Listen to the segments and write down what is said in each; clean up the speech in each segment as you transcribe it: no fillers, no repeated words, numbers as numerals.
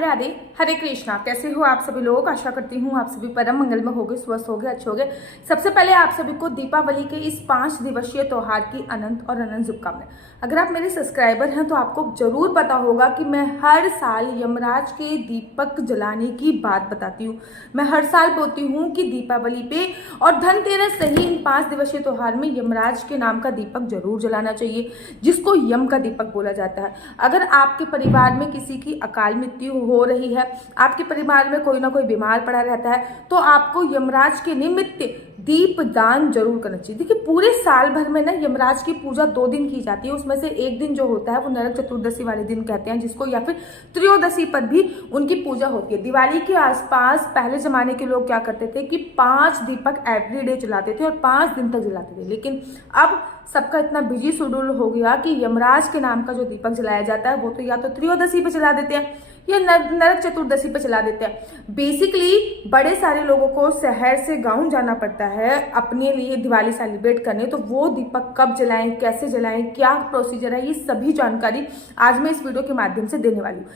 राधे। हरे कृष्णा। कैसे हो आप सभी लोग? आशा करती हूँ आप सभी परम मंगल में होगे, स्वस्थ होगे, अच्छे होगे। सबसे पहले आप सभी को दीपावली के इस 5 दिवसीय त्योहार की अनंत और अनंत शुभकामनाएं। अगर आप मेरे सब्सक्राइबर हैं तो आपको जरूर पता होगा कि मैं हर साल यमराज के दीपक जलाने की बात बताती हूँ। मैं हर साल बोलती हूँ कि दीपावली पे और धनतेरस सही इन 5 दिवसीय त्योहार में यमराज के नाम का दीपक जरूर जलाना चाहिए, जिसको यम का दीपक बोला जाता है। अगर आपके परिवार में किसी की अकाल मृत्यु हो रही है, आपके परिवार में कोई ना कोई बीमार पड़ा रहता है, तो आपको यमराज के निमित्त दीप दान जरूर करना चाहिए। देखिए, पूरे साल भर में ना यमराज की पूजा 2 दिन की जाती है। उसमें से एक दिन जो होता है वो नरक चतुर्दशी वाले दिन कहते हैं जिसको, या फिर त्रयोदशी पर भी उनकी पूजा होती है। दिवाली के आसपास पहले जमाने के लोग क्या करते थे कि 5 दीपक एवरीडे जलाते थे और 5 दिन तक जलाते थे। लेकिन अब सबका इतना बिजी शेड्यूल हो गया कि यमराज के नाम का जो दीपक जलाया जाता है वो तो या तो त्रयोदशी पे जला देते हैं या नरक चतुर्दशी पे चला देते हैं। बेसिकली बड़े सारे लोगों को शहर से गांव जाना पड़ता है अपने लिए दिवाली सेलिब्रेट करने, तो वो दीपक कब जलाएं, कैसे जलाएं, क्या प्रोसीजर है, ये सभी जानकारी आज मैं इस वीडियो के माध्यम से देने वाली हूँ।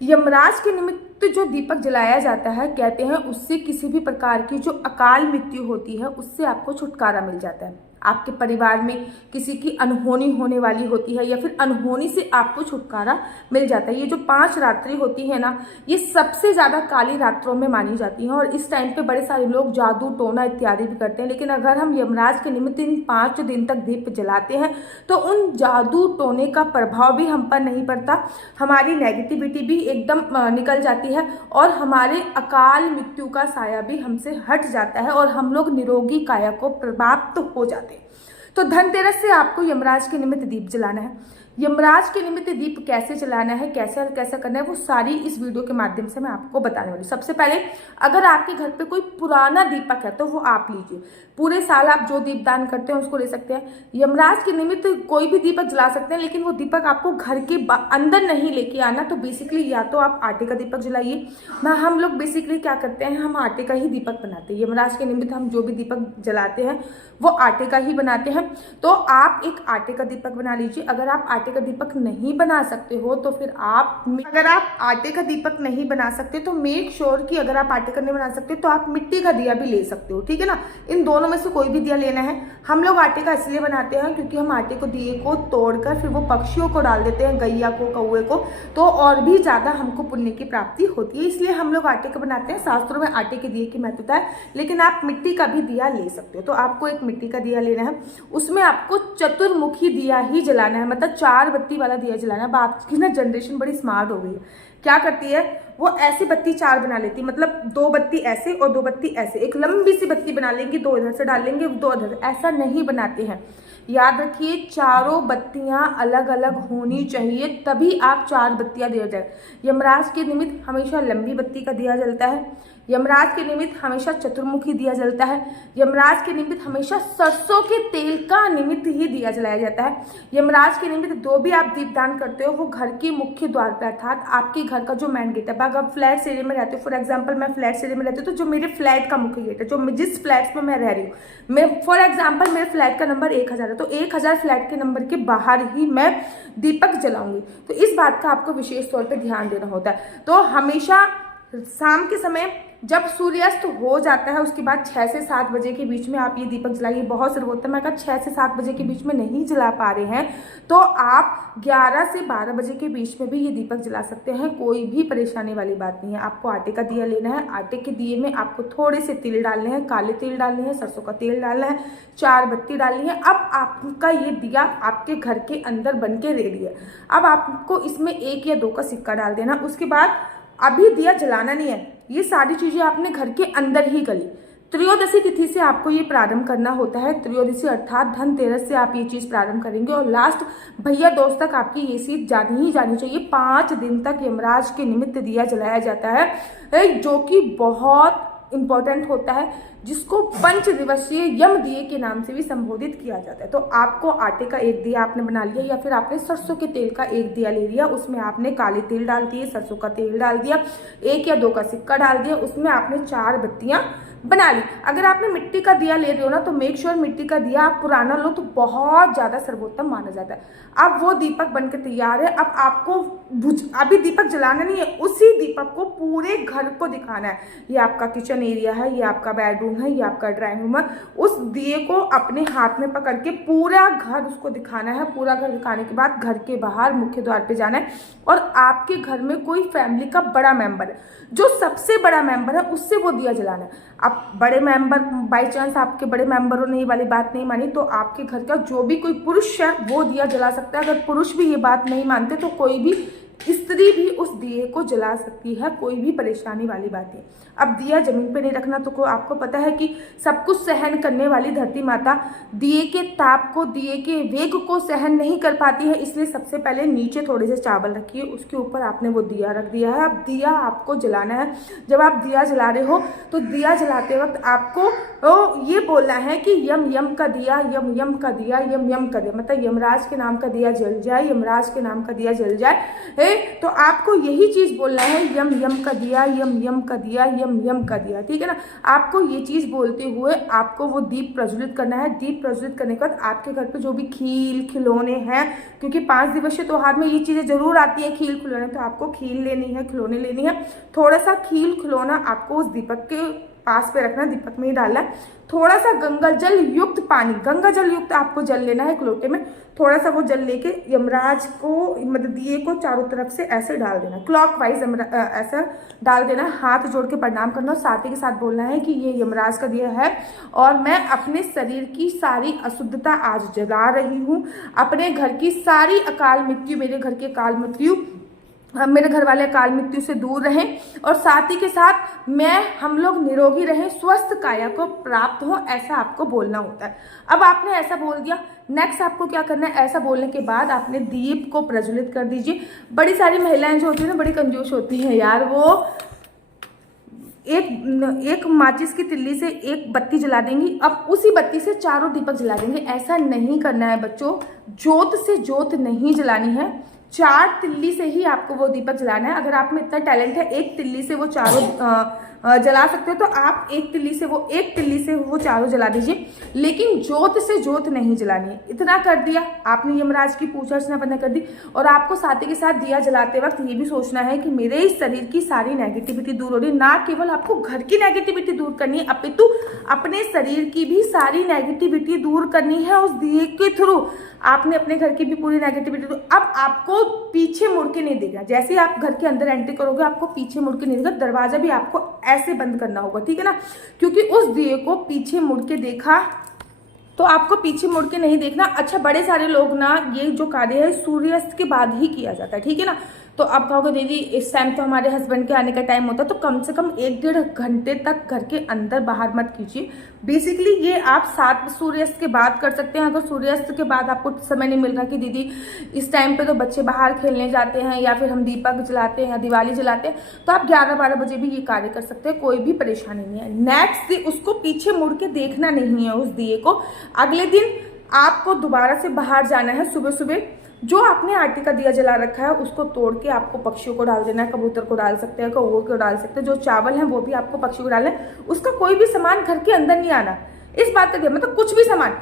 यमराज के निमित्त जो दीपक जलाया जाता है, कहते हैं उससे किसी भी प्रकार की जो अकाल मृत्यु होती है उससे आपको छुटकारा मिल जाता है। आपके परिवार में किसी की अनहोनी होने वाली होती है या फिर अनहोनी से आपको छुटकारा मिल जाता है। ये जो 5 रात्रि होती है ना, ये सबसे ज्यादा काली रात्रों में मानी जाती हैं और इस टाइम पे बड़े सारे लोग जादू टोना इत्यादि भी करते हैं। लेकिन अगर हम यमराज के निमित्त इन 5 दिन तक दीप जलाते हैं तो उन जादू टोने का प्रभाव भी हम पर नहीं पड़ता, हमारी नेगेटिविटी भी एकदम निकल जाती है और हमारे अकाल मृत्यु का साया भी हमसे हट जाता है और हम लोग निरोगी काया को प्राप्त हो जाते हैं। तो धनतेरस से आपको यमराज के निमित्त दीप जलाना है। यमराज के निमित्त दीप कैसे जलाना है, कैसे कैसा करना है, वो सारी इस वीडियो के माध्यम से मैं आपको बताने वाली हूँ। सबसे पहले, अगर आपके घर पे कोई पुराना दीपक है तो वो आप लीजिए। पूरे साल आप जो दीप दान करते हैं उसको ले सकते हैं। यमराज के निमित्त कोई भी दीपक जला सकते हैं, लेकिन वो दीपक आपको घर के अंदर नहीं लेके आना। तो बेसिकली या तो आप आटे का दीपक जलाइए। हम लोग बेसिकली क्या करते हैं, हम आटे का ही दीपक बनाते हैं। यमराज के निमित्त हम जो भी दीपक जलाते हैं वो आटे का ही बनाते हैं। तो आप एक आटे का दीपक बना लीजिए। अगर आप आटे का दीपक नहीं बना सकते हो तो फिर अगर आप आटे का दीपक नहीं बना सकते तो मेक श्योर कि अगर आप आटे का नहीं बना सकते तो आप मिट्टी का दिया भी ले सकते हो, ठीक है ना। इन दोनों में से कोई भी दिया लेना है। हम लोग आटे का इसलिए बनाते हैं क्योंकि हम आटे को दिए को तोड़कर फिर वो पक्षियों को डाल देते हैं, गैया को, कौए को, तो और भी ज्यादा हमको पुण्य की प्राप्ति होती है, इसलिए हम लोग आटे का बनाते हैं। शास्त्रों में आटे के दिए की महत्वता है, लेकिन आप मिट्टी का भी दिया ले सकते हो। तो आपको एक मिट्टी का दिया लेना है, उसमें आपको चतुर्मुखी दिया ही जलाना है, मतलब 4 बत्ती वाला दिया जलाना है। आज की ना जनरेशन बड़ी स्मार्ट हो गई है, क्या करती है वो ऐसी बत्ती 4 बना लेती है, मतलब 2 बत्ती ऐसे और 2 बत्ती ऐसे, एक लंबी सी बत्ती बना लेंगे, 2 इधर से डाल लेंगे, 2 इधर। ऐसा नहीं बनाते हैं। याद रखिए, चारों बत्तियां अलग अलग होनी चाहिए, तभी आप 4 बत्तियां दे जाए। यमराज के निमित्त हमेशा लंबी बत्ती का दिया जलता है, यमराज के निमित्त हमेशा चतुर्मुखी दिया जलता है, यमराज के निमित्त हमेशा सरसों के तेल का निमित्त ही दिया जलाया जाता है। यमराज के निमित्त जो भी आप दीपदान करते हो वो घर के मुख्य द्वार पर, अर्थात आपके घर का जो मेन गेट है। अगर आप फ्लैट एरिया में रहते हो, फॉर एग्जाम्पल मैं फ्लैट एरिया में रहती हूँ, तो जो मेरे फ्लैट का मुख्य गेट है, जो जिस फ्लैट में मैं रह रही हूँ, मैं फॉर एग्जाम्पल मेरे फ्लैट का नंबर 1000 है, तो 1000 फ्लैट के नंबर के बाहर ही मैं दीपक जलाऊंगी। तो इस बात का आपको विशेष तौर पर ध्यान देना होता है। तो हमेशा शाम के समय जब सूर्यास्त हो जाता है उसके बाद 6 से 7 बजे के बीच में आप ये दीपक जलाइए। बहुत से लोग होते हैं, मैं अगर 6 से 7 बजे के बीच में नहीं जला पा रहे हैं तो आप 11 से 12 बजे के बीच में भी ये दीपक जला सकते हैं, कोई भी परेशानी वाली बात नहीं है। आपको आटे का दिया लेना है, आटे के दिए में आपको थोड़े से तिल डालने हैं, काले तिल डालने हैं, सरसों का तेल डालना है, 4 बत्ती डालनी है। अब आपका ये दिया आपके घर के अंदर बन के रेडी है। अब आपको इसमें 1 या 2 का सिक्का डाल देना। उसके बाद अभी दिया जलाना नहीं है, ये सारी चीजें आपने घर के अंदर ही करी। त्रयोदशी तिथि से आपको ये प्रारंभ करना होता है। त्रयोदशी अर्थात धनतेरस से आप ये चीज प्रारंभ करेंगे और लास्ट भैया दोस्त तक आपकी ये चीज जानी ही जानी चाहिए। 5 दिन तक यमराज के निमित्त दिया जलाया जाता है, जो कि बहुत इंपॉर्टेंट होता है, जिसको 5 दिवसीय यम दिए के नाम से भी संबोधित किया जाता है। तो आपको आटे का 1 दिया आपने बना लिया, या फिर आपने सरसों के तेल का 1 दिया ले लिया, उसमें आपने काले तिल डाल दिए, सरसों का तेल डाल दिया, 1 या 2 का सिक्का डाल दिया, उसमें आपने 4 बत्तियां बना ली। अगर आपने मिट्टी का दिया ले रहे हो ना तो मेक श्योर मिट्टी का दिया आप पुराना लो तो बहुत ज़्यादा सर्वोत्तम माना जाता है। अब वो दीपक बनकर तैयार है। अब आपको अभी दीपक जलाना नहीं है, उसी दीपक को पूरे घर को दिखाना है। ये आपका किचन एरिया है, ये आपका बेडरूम है, ये आपका ड्राइंग रूम है। उस दिए को अपने हाथ में पकड़ के पूरा घर उसको दिखाना है। पूरा घर दिखाने के बाद घर के बाहर मुख्य द्वार पे जाना है और आपके घर में कोई फैमिली का बड़ा मेंबर है, जो सबसे बड़ा मेंबर है, उससे वो दिया जलाना है। आप बड़े मेंबर बाई चांस आपके बड़े मेंबर हो, नहीं वाली बात नहीं मानी तो आपके घर का जो भी कोई पुरुष है वो दिया जला सकता है। अगर पुरुष भी ये बात नहीं मानते तो कोई भी स्त्री भी उस दिए को जला सकती है, कोई भी परेशानी वाली बात है। अब दिया जमीन पे नहीं रखना, तो आपको पता है कि सब कुछ सहन करने वाली धरती माता दिए के ताप को, दिए के वेग को सहन नहीं कर पाती है। इसलिए सबसे पहले नीचे थोड़े से चावल रखिए, उसके ऊपर आपने वो दिया रख दिया है। अब दिया आपको जलाना है। जब आप दिया जला रहे हो तो दिया जलाते वक्त आपको ये बोलना है कि यम यम का दिया, यम यम का दिया, यम यम का दिया, मतलब यमराज के नाम का दिया जल जाए, यमराज के नाम का दिया जल जाए। तो आपको यही चीज बोलना है, यम यम का दिया, यम यम का दिया, यम यम का दिया, ठीक है ना। आपको ये चीज बोलते हुए आपको वो दीप प्रज्वलित करना है। दीप प्रज्वलित करने के बाद आपके घर पे जो भी खील खिलौने हैं, क्योंकि 5 दिवसीय त्योहार में ये चीजें जरूर आती है खील खिलौने, तो आपको खील लेनी है, खिलौने लेनी है। थोड़ा सा खील खिलौना आपको उस दीपक के पास पे रखना, दीपक में ही डालना है। थोड़ा सा गंगा जल युक्त पानी, गंगा जल युक्त आपको जल लेना है एक लोटे में। थोड़ा सा वो जल लेके यमराज को, मतलब दिए को चारों तरफ से ऐसे डाल देना, क्लॉकवाइज ऐसा डाल देना। हाथ जोड़ के प्रणाम करना और साथ ही के साथ बोलना है कि ये यमराज का दिया है और मैं अपने शरीर की सारी अशुद्धता आज जला रही हूँ। अपने घर की सारी अकाल मृत्यु, मेरे घर की अकाल मृत्यु, मेरे घर वाले अकाल मृत्यु से दूर रहें और साथ ही के साथ हम लोग निरोगी रहें, स्वस्थ काया को प्राप्त हो, ऐसा आपको बोलना होता है। अब आपने ऐसा बोल दिया, नेक्स्ट आपको क्या करना है, ऐसा बोलने के बाद आपने दीप को प्रज्वलित कर दीजिए। बड़ी सारी महिलाएं जो होती है ना बड़ी कंजूस होती हैं यार, वो एक माचिस की तिल्ली से एक बत्ती जला देंगी, अब उसी बत्ती से चारों दीपक जला देंगे। ऐसा नहीं करना है बच्चों, जोत से जोत नहीं जलानी है, 4 तिल्ली से ही आपको वो दीपक जलाना है। अगर आप में इतना टैलेंट है एक तिल्ली से वो चारों जला सकते हो तो आप एक तिल्ली से वो चारों जला दीजिए, लेकिन जोत से जोत नहीं जलानी है। इतना कर दिया आपने, यमराज की पूजा अर्चना बंद कर दी। और आपको साथ ही के साथ दिया जलाते वक्त ये भी सोचना है कि मेरे इस शरीर की सारी नेगेटिविटी दूर हो रही है। ना केवल आपको घर की नेगेटिविटी दूर करनी है, अपितु अपने शरीर की भी सारी नेगेटिविटी दूर करनी है उस दिए के थ्रू। आपने अपने घर की भी पूरी नेगेटिविटी दूर। अब आपको पीछे मुड़ के नहीं देगा, जैसे आप घर के अंदर एंट्री करोगे आपको पीछे मुड़ के नहीं देगा, दरवाजा भी आपको ऐसे बंद करना होगा, ठीक है ना। क्योंकि उस दिए को पीछे मुड़ के देखा तो आपको पीछे मुड़ के नहीं देखना। अच्छा, बड़े सारे लोग ना ये जो कार्य है सूर्यास्त के बाद ही किया जाता है, ठीक है ना। तो अब कहोगे दीदी इस टाइम तो हमारे हस्बैंड के आने का टाइम होता है, तो कम से कम 1-1.5 घंटे तक घर के अंदर बाहर मत कीजिए। बेसिकली ये आप 7 सूर्यास्त के बाद कर सकते हैं। अगर सूर्यास्त के बाद आपको समय नहीं मिल रहा कि दीदी इस टाइम पे तो बच्चे बाहर खेलने जाते हैं या फिर हम दीपक जलाते हैं या दिवाली जलाते हैं, तो आप 11-12 बजे भी ये कार्य कर सकते हैं, कोई भी परेशानी नहीं है। नेक्स्ट उसको पीछे मुड़ के देखना नहीं है उस दिए को। अगले दिन आपको दोबारा से बाहर जाना है सुबह सुबह। जो आपने आटे का दिया जला रखा है उसको तोड़ के आपको पक्षियों को डाल देना है, कबूतर को डाल सकते हैं, कौओं को डाल सकते हैं। जो चावल है वो भी आपको पक्षियों को डालना है। उसका कोई भी सामान घर के अंदर नहीं आना, इस बात का ध्यान, मतलब कुछ भी सामान।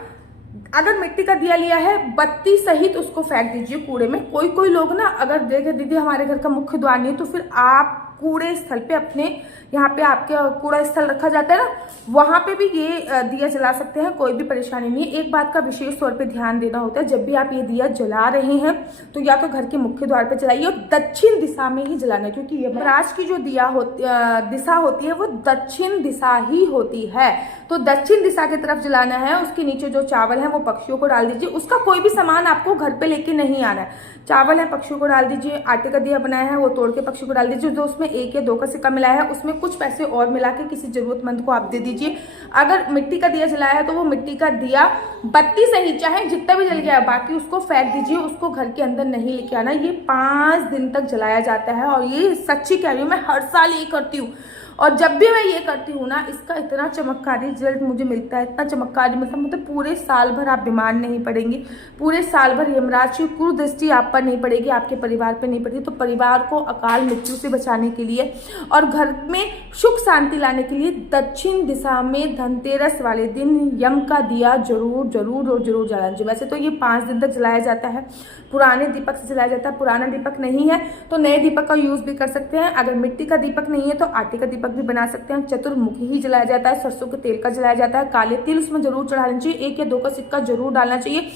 अगर मिट्टी का दिया लिया है बत्ती सहित उसको फेंक दीजिए कूड़े में। कोई लोग ना अगर देखे दीदी हमारे घर का मुख्य द्वार नहीं है, तो फिर आप कूड़े स्थल पे, अपने यहाँ पे आपके कूड़ा स्थल रखा जाता है ना, वहां पे भी ये दिया जला सकते हैं, कोई भी परेशानी नहीं है। एक बात का विशेष तौर पे ध्यान देना होता है, जब भी आप ये दिया जला रहे हैं तो या तो घर के मुख्य द्वार पे जलाइए और दक्षिण दिशा में ही जलाना है, क्योंकि यमराज की जो दिशा होती है वो दक्षिण दिशा ही होती है। तो दक्षिण दिशा की तरफ जलाना है। उसके नीचे जो चावल है वो पक्षियों को डाल दीजिए। उसका कोई भी सामान आपको घर पे लेके नहीं आना है। चावल है पक्षियों को डाल दीजिए, आटे का दिया बनाया है वो तोड़ के पक्षियों को डाल दीजिए। जो उसमें 1 या 2 का सिक्का मिलाया है उसमें कुछ पैसे और मिला के किसी जरूरतमंद को आप दे दीजिए। अगर मिट्टी का दिया जलाया है तो वो मिट्टी का दिया बत्ती सही चाहे जितना भी जल गया है बाकी उसको फेंक दीजिए, उसको घर के अंदर नहीं लेके आना। ये 5 दिन तक जलाया जाता है और ये सच्ची कह रही हूँ, मैं हर साल ये करती हूँ। और जब भी मैं ये करती हूँ ना, इसका इतना चमत्कारी रिजल्ट मुझे मिलता है, इतना चमत्कारी मतलब पूरे साल भर आप बीमार नहीं पड़ेंगे, पूरे साल भर यमराज की क्रूर दृष्टि आप पर नहीं पड़ेगी, आपके परिवार पर नहीं पड़ेगी। तो परिवार को अकाल मृत्यु से बचाने के लिए और घर में सुख शांति लाने के लिए दक्षिण दिशा में धनतेरस वाले दिन यम का दिया जरूर जरूर और जरूर जलाना चाहिए। वैसे तो ये 5 दिन तक जलाया जाता है, पुराने दीपक से जलाया जाता है। पुराना दीपक नहीं है तो नए दीपक का यूज भी कर सकते हैं। अगर मिट्टी का दीपक नहीं है तो आटे का दीपक भी बना सकते हैं। चतुर्मुखी ही जलाया जाता है, सरसों के तेल का जलाया जाता है। काले तिल उसमें जरूर चढ़ाना चाहिए, 1 या 2 का सिक्का जरूर डालना चाहिए।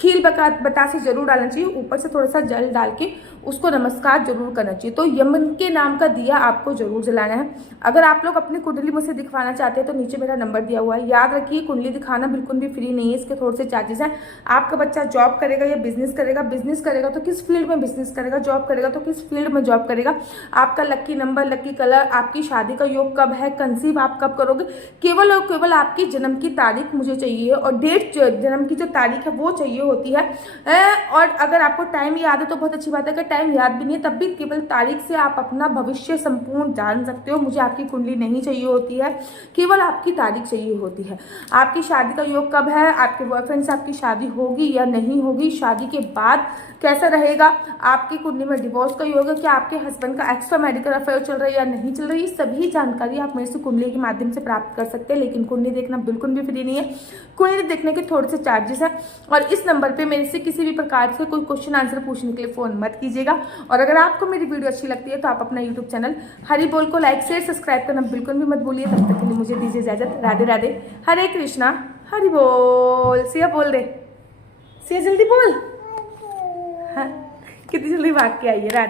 खील बतासे जरूर डालना चाहिए, ऊपर से थोड़ा सा जल डाल के उसको नमस्कार जरूर करना चाहिए। तो यमन के नाम का दिया आपको जरूर जलाना है। अगर आप लोग अपनी कुंडली मुझसे दिखवाना चाहते हैं तो नीचे मेरा नंबर दिया हुआ है। याद रखिए, कुंडली दिखाना बिल्कुल भी फ्री नहीं है, इसके थोड़े से चार्जेस हैं। आपका बच्चा जॉब करेगा या बिजनेस करेगा तो किस फील्ड में बिजनेस करेगा, जॉब करेगा तो किस फील्ड में जॉब करेगा, आपका लक्की नंबर, लक्की कलर, आपकी शादी का योग कब है, कंसीव आप कब करोगे, केवल और केवल आपकी जन्म की तारीख मुझे चाहिए और डेट, जन्म की जो तारीख है वो चाहिए होती है। और अगर आपको टाइम याद है तो बहुत अच्छी बात है, अगर टाइम याद भी नहीं है तब भी केवल तारीख से आप अपना भविष्य संपूर्ण जान सकते हो। मुझे आपकी कुंडली नहीं चाहिए होती है, केवल आपकी तारीख चाहिए होती है। आपकी शादी का योग कब है, आपके बॉयफ्रेंड से आपकी शादी होगी या नहीं होगी, शादी के बाद कैसा रहेगा, आपकी कुंडली में डिवोर्स का योग है, क्या आपके हस्बैंड का एक्स्ट्रा मैरिटल अफेयर चल रहा है या नहीं चल रही, सभी जानकारी आप मेरे से कुंडली के माध्यम से प्राप्त कर सकते हैं। लेकिन कुंडली देखना बिल्कुल भी फ्री नहीं है, कुंडली देखने के थोड़े से चार्जेस है। और इस नंबर पे मेरे से किसी भी प्रकार से कोई क्वेश्चन आंसर पूछने के लिए फोन मत कीजिएगा। और अगर आपको मेरी वीडियो अच्छी लगती है तो आप अपना यूट्यूब चैनल हरि बोल को लाइक शेयर सब्सक्राइब करना बिल्कुल भी मत भूलिए। तब तक के लिए मुझे दीजिए इजाजत। राधे राधे, हरे कृष्णा, हरि बोल। सिया बोल दे, सिया जल्दी बोल। हाँ, कितनी जल्दी भाग के आई है। राधे।